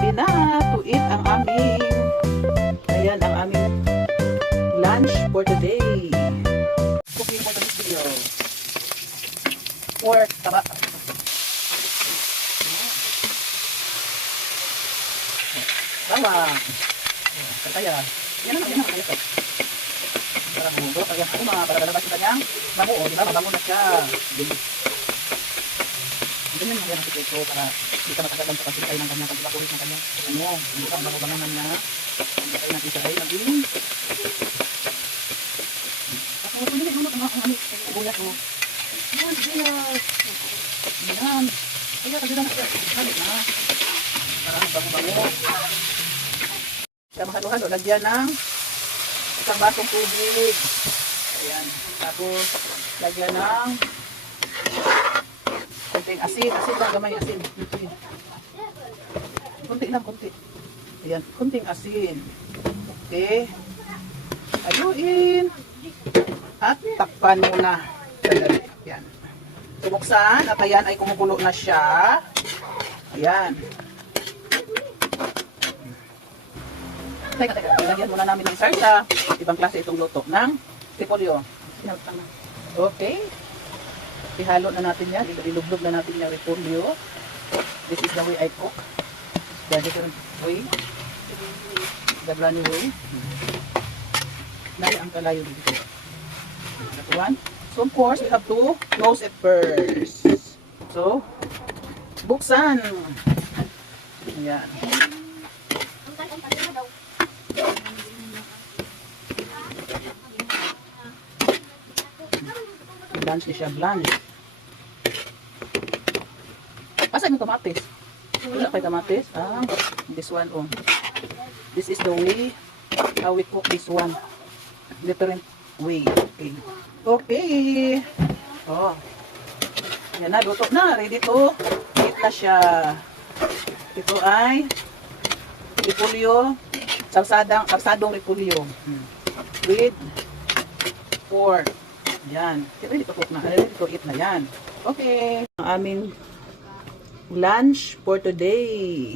ready na to eat ang aming, ayan, ang aming lunch for today. Cooking for today's video. Pork, taba. Tama. Kaya, yan ang kaya. Para bumundok, kaya para lalabas yung kanyang mabuo, di ba? Mabango na siya. Ganyan mo yan ang sikreto para hindi ka matagal lang sa pagkakay ng kanyang pagkakulit ng kanyang ano, hindi ka mabango-bangangan na kaya natin siya ay maging ako, hindi na yung ano, sibuyas mo. Yan, sibuyas. Yan. Kaya kasi na halit na. Para bango-bango. Kaya mahalo-halo, lagyan ng isang basong tubig. Ayan. Tapos, lagyan ng konting asin. Asin lang, gamay asin. Kunti lang, kunti. Ayan, kunting asin. Okay. Ayuin. At takpan muna. Sandali. Ayan. Buksan. At ayan ay kumukulo na siya. Ayan. Teka. Ilagyan muna namin ng sarsa. Ibang klase itong luto ng repolyo. Okay. Ihalo na natin yan. Ilublog na natin yung repolyo. This is the way I cook. The different way. The brand way. Nari ang kalayo dito. That one. So of course, we have to close it first. So, buksan. Ayan. Blanch siya, blanch. Asa yung kamatis? Wala kay kamatis? Ah, this one on. This is the way how we cook this one. Different way. Okay. Okay. Oh. Yan na, luto na. Ready to eat na siya. Ito ay repolyo. Sarsadong repolyo. With pork. Yan. Ready to cook na. Ready to eat na yan. Okay. Ang aming lunch for today.